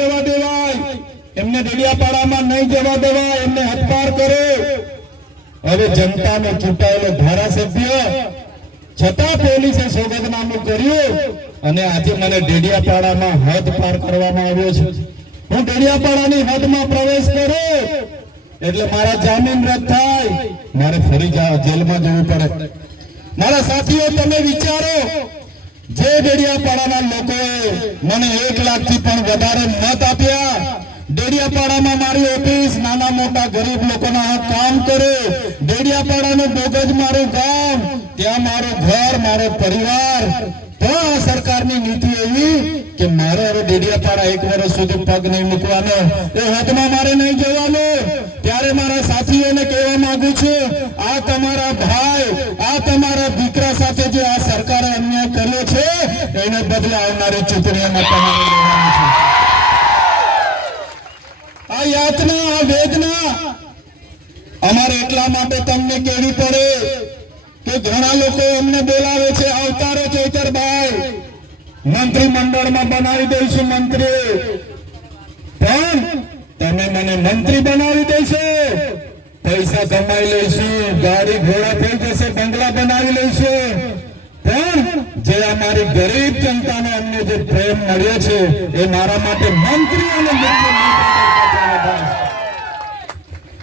જવા દેવાય. એમને ડેડિયાપાડામાં નહીં જવા દેવાય. એમને હથપાર કરે. હવે જનતાનો ચૂંટાયેલો ધારાસભ્ય છતાં પોલીસે સોગંદનામું કર્યું અને આજે મને ડેડિયાપાડામાં હદ પાર કરવામાં આવ્યો છે. હું ડેડિયાપાડાની હદમાં પ્રવેશ કરું એટલે મારા જામીન રદ થાય. મારે ફરી જેલમાં જવું પડે. મારા સાથીઓ, તમે વિચારો. જે ડેડિયાપાડાના લોકોએ મને એક લાખથી પણ વધારે મત આપ્યા. ડેડિયાપાડામાં મારી ઓફિસ, નાના મોટા ગરીબ લોકોના કામ કરે. ડેડિયાપાડાનું બોગજ મારું ગામ, ત્યાં મારું ઘર, મારો પરિવાર. પણ આ સરકારની નીતિ એવી કે મારે હવે ડેડિયાપાડા એક વર્ષ સુધી પગ નહીં મૂકવાનો. એ હદમાં મારે નહીં જવાનો. ત્યારે મારા સાથીઓને કહેવા માંગુ છું એને બદલે આવનારી ચૂંટણીઓમાં તમારે લેવાનું છે. આ યાતના, આ વેદના અમારે એટલા માટે તમને કેવી પડે કે ઘણા લોકો અમને બોલાવે છે અવતારો ચૈતરભાઈ, મંત્રીમંડળમાં બનાવી દઈશું મંત્રી. પણ તમે મને મંત્રી બનાવી દેશો. પૈસા કમાઈ લઈશું, ગાડી ઘોડા થઈ જશે, બંગલા બનાવી લઈશું. જે અમારી ગરીબ જનતાને અમને જે પ્રેમ મળ્યો છે, એ મારા માટે મંત્રી અને.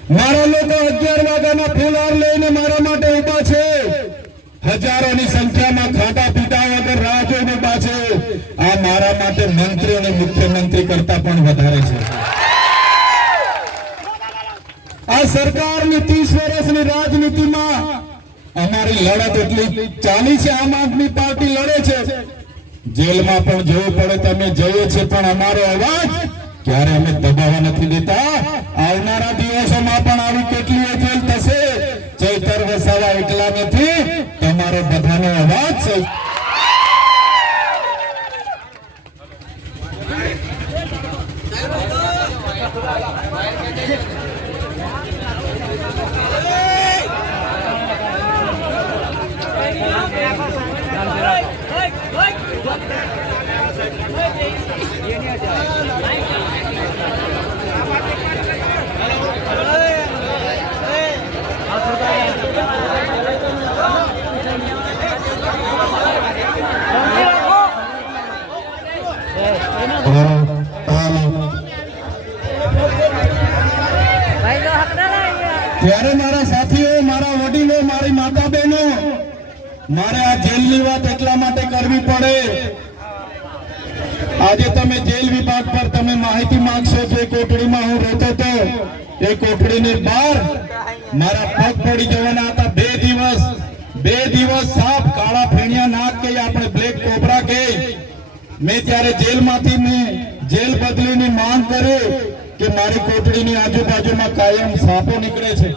મારા લોકો અગિયાર વાગ્યાના ફુલાર લઈને મારા માટે ઊભા છે. હજારોની સંખ્યામાં ખાતા પીતા વગર રાહ જોઈને ઊભા છે. આ મારા માટે મંત્રી અને મુખ્યમંત્રી કરતા પણ વધારે છે. આ સરકારની ત્રીસ વર્ષની રાજનીતિમાં અમારી લડત એટલી ચાલી છે, આમ આદમી પાર્ટી લડે છે. જેલમાં પણ જવું પડે, તમે જઈએ છે પણ અમારો અવાજ ક્યારે અમે દબાવવા નથી દેતા? આવનારા દિવસોમાં પણ આવી કેટલી જેલ થશે. ચૈતર વસાવા એકલા નથી તમારો બધાનો અવાજ છે ભાઈ તો હકદાર આવ્યા ત્યારે મારા સાથીઓ, મારા વડીલો, મારી માતા બહેનો મારે આ જેલની વાત એટલા માટે કરવી પડે. આજે તમે જેલ વિભાગ પર તમે માહિતી માંગશો જે કોટડીમાં હું રહેતો હતો. એ કોટડીની બહાર મારા પગ પડી જવાના હતા. બે દિવસ બે દિવસ સાફ કાળા ફેણિયા નાક કે આપણે બ્લેક કોબરા કે મેં ત્યારે જેલમાંથી મેં જેલ બદલીની માંગ કરી કે મારી કોટડીની આજુબાજુમાં કાયમ સાપો નીકળે છે.